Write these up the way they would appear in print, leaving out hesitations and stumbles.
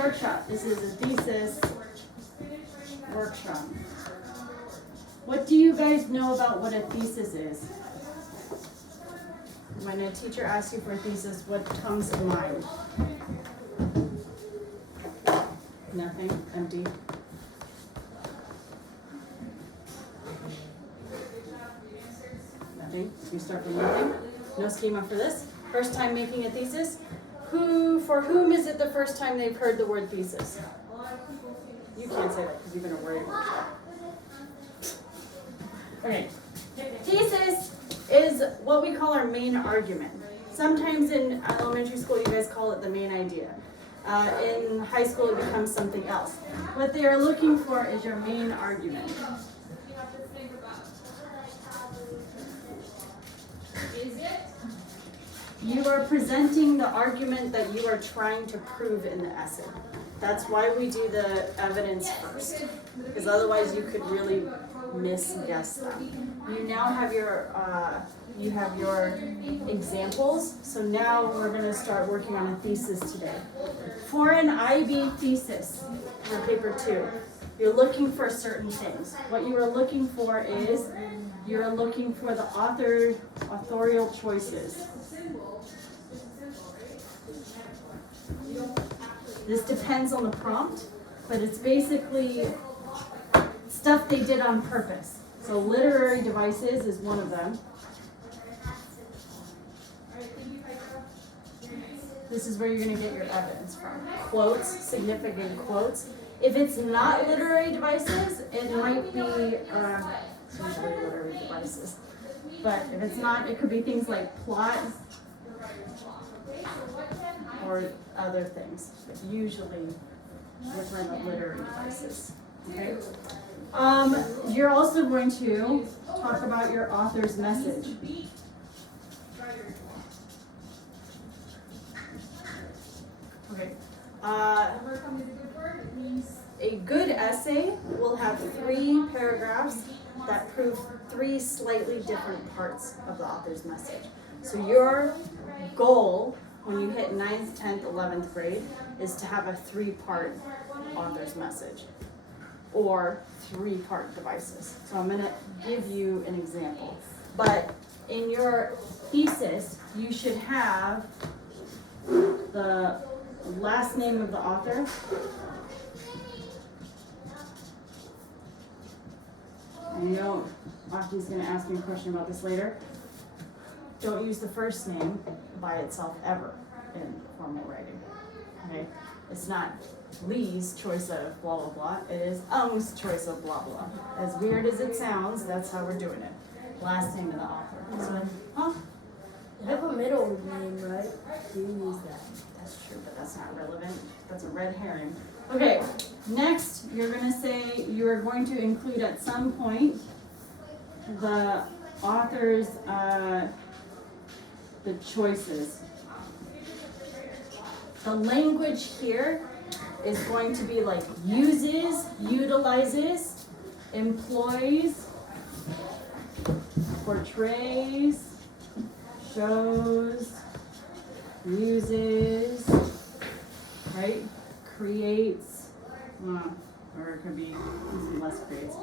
workshop. This is a thesis workshop. What do you guys know about what a thesis is? When a teacher asks you for a thesis, what comes to mind? Nothing? Empty? Nothing? You start from nothing? No schema for this? First time making a thesis? For whom is it the first time they've heard the word thesis? You can't say that because you've been a word workshop. Okay. Thesis is what we call our main argument. Sometimes in elementary school you guys call it the main idea. In high school it becomes something else. What they are looking for is your main argument. You are presenting the argument that you are trying to prove in the essay. That's why we do the evidence first, because otherwise you could really misguess them. You now have your examples, so now we're going to start working on a thesis today. For an IB thesis, for paper 2, you're looking for certain things. What you are looking for is, you're looking for the authorial choices. This depends on the prompt, but it's basically stuff they did on purpose. So literary devices is one of them. This is where you're going to get your evidence from. Quotes, significant quotes. If it's not literary devices, it might be usually literary devices. But if it's not, it could be things like plot or other things, but usually different literary devices. Okay. You're also going to talk about your author's message. Okay. A good essay will have 3 paragraphs that prove 3 slightly different parts of the author's message. So your goal when you hit 9th, 10th, 11th grade is to have a 3-part author's message or 3-part devices. So I'm going to give you an example. But in your thesis, you should have the last name of the author, I know Aki's going to ask me a question about this later. Don't use the first name by itself ever in formal writing. Okay? It's not Lee's choice of blah, blah, blah. It is Ung's choice of blah, blah. As weird as it sounds, that's how we're doing it. Last name of the author. So, You have a middle name, right? Do you use that? That's true, but that's not relevant. That's a red herring. Okay, next you're going to say you are going to include at some point the author's the choices. The language here is going to be like uses, utilizes, employs, portrays, shows, uses, right? Creates, or it could be less creates.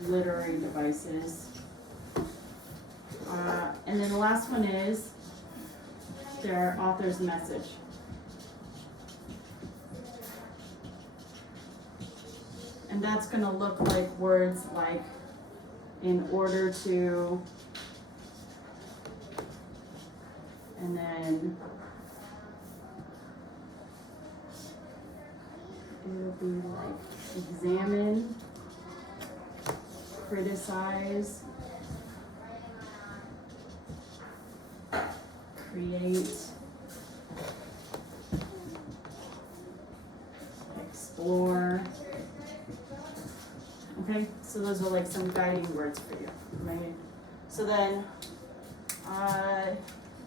Literary devices. And then the last one is their author's message. And that's going to look like words like in order to, and then it'll be like examine, criticize, create, explore. Okay, so those are like some guiding words for you, right? So then,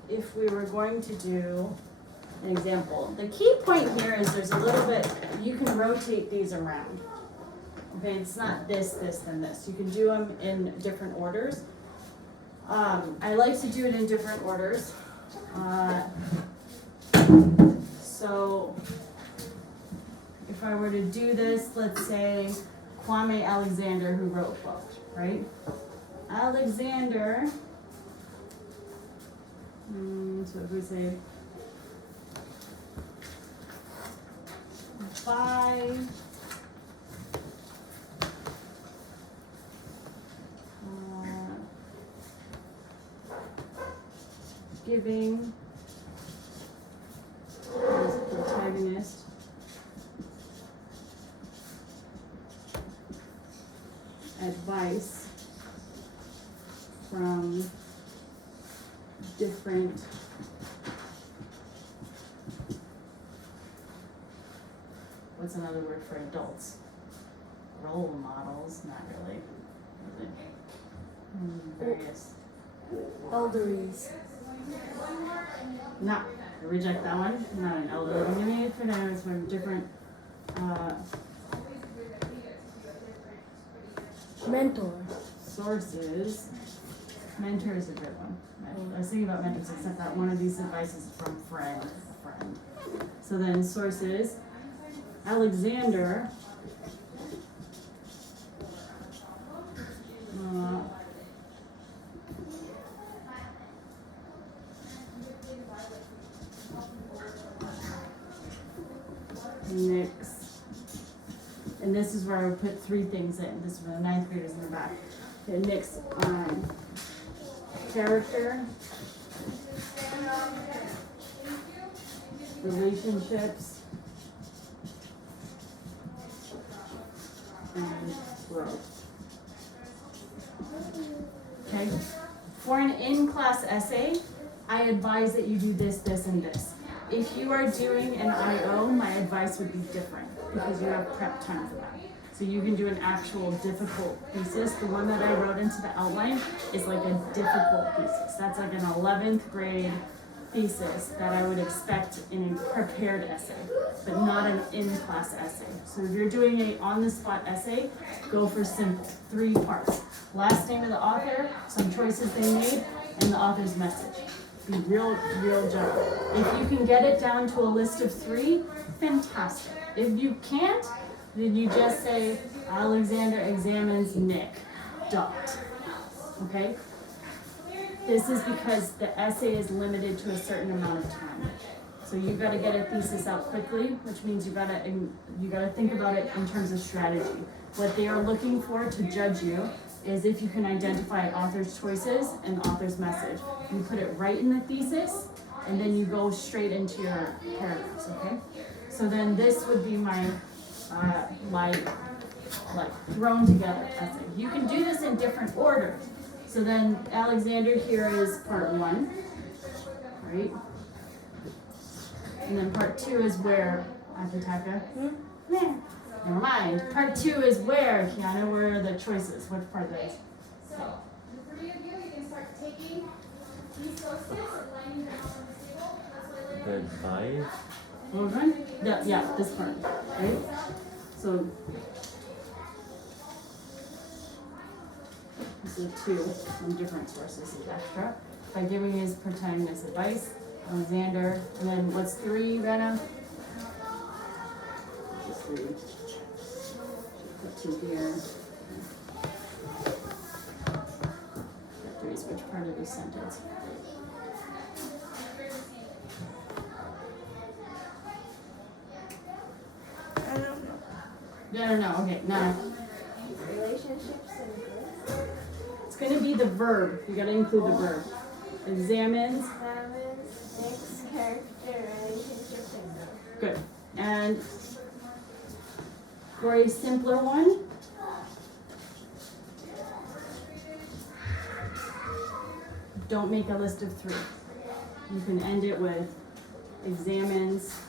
if we were going to do an example, the key point here is there's a little bit, you can rotate these around. Okay, it's not this, then this. You can do them in different orders. I like to do it in different orders So if I were to do this, let's say Kwame Alexander, who wrote book, right? Alexander, so if we say by giving his protagonist advice from different what's another word for adults? Role models, not really. Is it? Various. Elderies. No, reject that one. Not an elder. Give me for now. It's from different. Mentor. Sources. Mentor is a good one. I was thinking about mentors, except that one of these advices is from a friend. So then sources. Alexander. Mix. And this is where I would put three things in. This is for the ninth graders in the back. Okay, mix character, relationships, and growth. Okay. For an in-class essay, I advise that you do this, this, and this. If you are doing an IO, my advice would be different because you have prep time for that. So you can do an actual difficult thesis. The one that I wrote into the outline is like a difficult thesis. That's like an 11th grade thesis that I would expect in a prepared essay, but not an in-class essay. So if you're doing a on-the-spot essay, go for simple, 3 parts. Last name of the author, some choices they made, and the author's message. Be real general. If you can get it down to a list of 3, fantastic. If you can't, then you just say, Alexander examines Nick, dot. Okay? This is because the essay is limited to a certain amount of time. So you've got to get a thesis out quickly, which means you gotta think about it in terms of strategy. What they are looking for to judge you is if you can identify author's choices and the author's message. You put it right in the thesis, and then you go straight into your paragraphs, okay? So then this would be my like thrown together essay. You can do this in different orders. So then Alexander here is part 1, right? And then part 2 is where Akitaka. Never mind. Part 2 is where, Kiana, where are the choices? Which part is? So, the 3 of you, you can start taking these sources and lining them out on the table. That's what Advice? Okay. Yeah, this part, right? So, this is 2 from different sources is extra. By giving his protagonist advice, Alexander, and then what's 3, Vanna? Just 3. Put 2 here. That 3 is which part of the sentence? I don't know. I don't know. Okay, now Relationships and growth. it's going to be the verb. You got to include the verb. Examines. Examines, mix, character, relationships, and growth. Good. And for a simpler one, don't make a list of 3. You can end it with examines.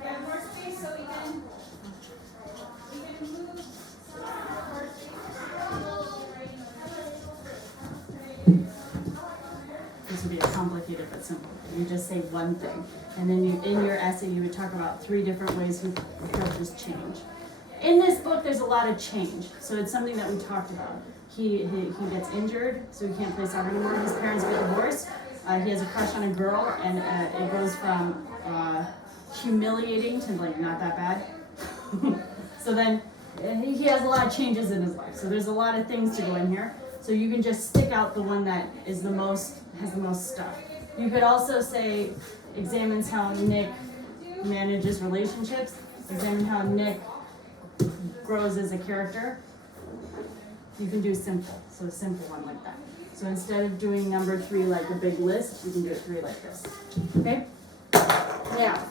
we have more space so we can move some more space. This would be a complicated but it simple. You just say one thing. And then you, in your essay, you would talk about 3 different ways he approaches change. In this book, there's a lot of change. So it's something that we talked about. He gets injured, so he can't play soccer anymore. His parents get divorced. He has a crush on a girl, and it goes from humiliating to like not that bad. So then he has a lot of changes in his life. So there's a lot of things to go in here. So you can just stick out the one that is the most, has the most stuff. You could also say, examines how Nick manages relationships, examine how Nick grows as a character. You can do simple, so a simple one like that. So instead of doing number 3 like a big list, you can do it 3 like this. Okay? Now,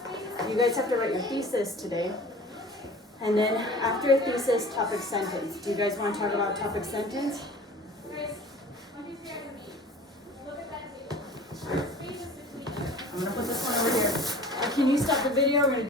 you guys have to write your thesis today. And then after a thesis, topic sentence. Do you guys want to talk about topic sentence? Guys, 1, 2, 3 after me. Look at that table. Spaces between them. I'm gonna put this one over here. Can you stop the video? We're gonna